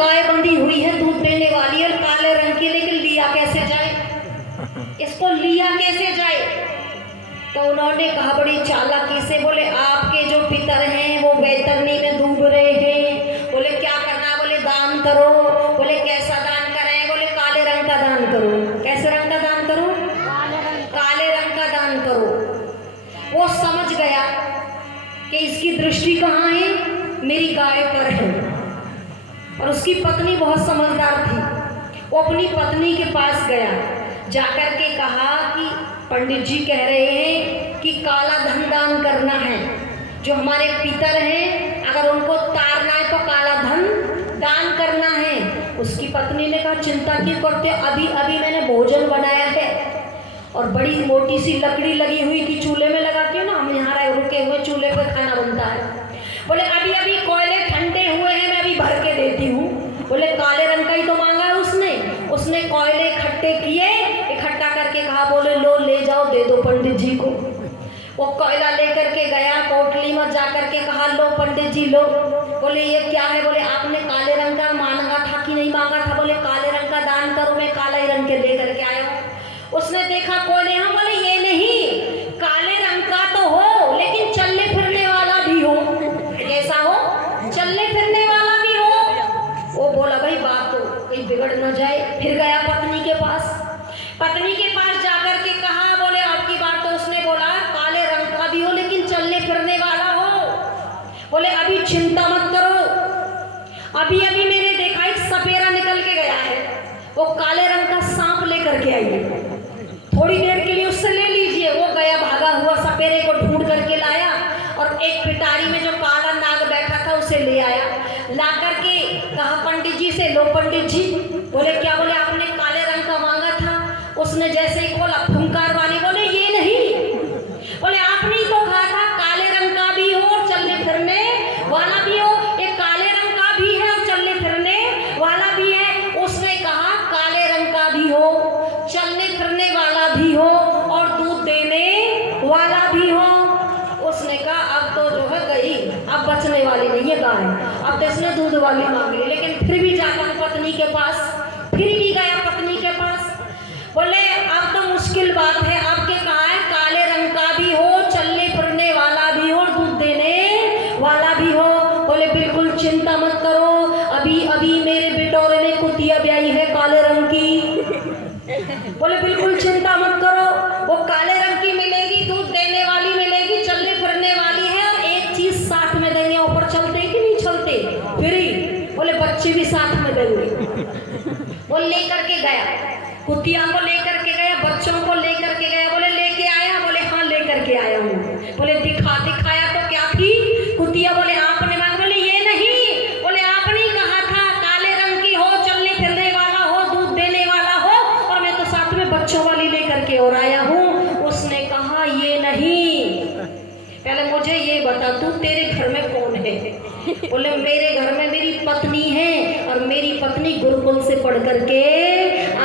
गाय बंधी हुई है दूध देने वाली और काले रंग की, लेकिन लिया कैसे जाए, इसको लिया कैसे जाए। तो उन्होंने कहा बड़ी चालाकी से, बोले आपके जो पितर हैं वो बैतरनी में डूब रहे हैं। बोले क्या करना, बोले दान करो। बोले कैसा दान करें, बोले काले रंग का दान करो। कैसे रंग का दान करो, काले रंग का दान करो। वो समझ गया कि इसकी दृष्टि कहाँ है, मेरी गाय पर है। और उसकी पत्नी बहुत समझदार थी, वो अपनी पत्नी के पास गया, जाकर के कहा कि पंडित जी कह रहे हैं कि काला धन दान करना है, जो हमारे पितर हैं अगर उनको तारना है तो काला धन दान करना है। उसकी पत्नी ने कहा चिंता क्यों करते, अभी अभी मैंने भोजन बनाया है और बड़ी मोटी सी लकड़ी लगी हुई थी, चूल्हे में लगा के ना, हम यहाँ रुके हुए चूल्हे पर खाना बनता है। बोले अभी अभी कोयले ठंडे हुए हैं, मैं अभी भर के देती हूँ। बोले काले रंग का ही तो मांगा है उसने कोयले इकट्ठे किए, इकट्ठा करके कहा बोले लो ले जाओ दे दो पंडित जी को। वो कोयला लेकर के गया पोटली में, जाकर के कहा लो पंडित जी लो। बोले ये क्या है, बोले आपने काले रंग का मांगा था कि नहीं मांगा था। बोले काले रंग का दान करो, मैं काला ही रंग के दे करके आया हूँ। उसने देखा कोयले, हम बोले ये नहीं, काले रंग का तो हो लेकिन चलने फिरने वाला भी हो। कैसा हो, चलने फिरने वाला भी हो। वो बोला भाई बात तो कहीं बिगड़ न जाए। फिर गया पत्नी के पास, पत्नी के पास जाकर के कहा बोले आपकी बात तो, उसने बोला काले रंग का भी हो लेकिन चलने फिरने वाला हो। बोले अभी चिंता मत करो, अभी अभी मैंने देखा एक सपेरा निकल के गया है, वो काले रंग का सांप लेकर के आई है, थोड़ी देर के लिए उससे ले लीजिए। वो गया भागा हुआ, सपेरे को ढूंढ करके लाया और एक पिटारी में जो काला नाग बैठा था उसे ले आया। ला करके कहा पंडित जी से, लो पंडित जी। बोले क्या, बोले आपने काले रंग का मांगा था। उसने जैसे ही खोला फुंकार वाली, बोले ये नहीं, बोले आपने ही तो कहा था काले रंग का भी हो और चलने फिरने वाला भी हो, ये काले रंग का भी है और चलने फिरने वाला भी है। उसने कहा काले रंग का भी हो, चलने फिरने वाला भी हो और दूध देने वाला भी हो। उसने कहा अब तो जो है गई, अब बचने वाली नहीं है गाय, अब तो इसने दूध वाली मांग ली। लेकिन फिर भी जाकर पत्नी के पास, फिर भी गया पत्नी के पास। बोले अब तो मुश्किल बात है, आपके कहा है काले रंग का भी हो, चलने फिरने वाला भी हो, दूध देने वाला भी हो। बोले बिल्कुल चिंता मत करो, अभी अभी मेरे बिटोरे में कुतिया ब्याई है काले रंग की। बोले बिल्कुल चिंता मत करो, वो काले रंग की मिलेगी, दूध देने वाली मिलेगी, चलने फिरने वाली है, और एक चीज साथ में देंगे, ऊपर चलते कि नहीं चलते फ्री। बोले बच्चे भी साथ में देंगे। वो लेकर के गया, कुतिया को लेकर के गया, बच्चों को लेकर के गया। बोले लेके आया, बोले हाँ लेकर के आया हूँ। बोले दिखाया तो क्या थी कुतिया। बोले आपने मांगा। बोले ये नहीं, बोले आपने कहा था काले रंग की हो, चलने फिरने वाला हो, दूध देने वाला हो, और मैं तो साथ में बच्चों वाली लेकर के और आया हूँ। उसने कहा ये नहीं, पहले मुझे ये बता तू तेरे घर में कौन है। बोले मेरे घर में मेरी पत्नी है और मेरी पत्नी गुरुकुल से पढ़ करके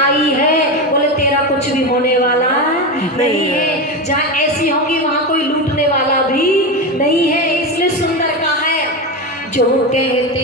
आई है। बोले तेरा कुछ भी होने वाला नहीं है, जहाँ ऐसी होंगी वहाँ कोई लूटने वाला भी नहीं है। इसलिए सुंदर कहा है, जो कहते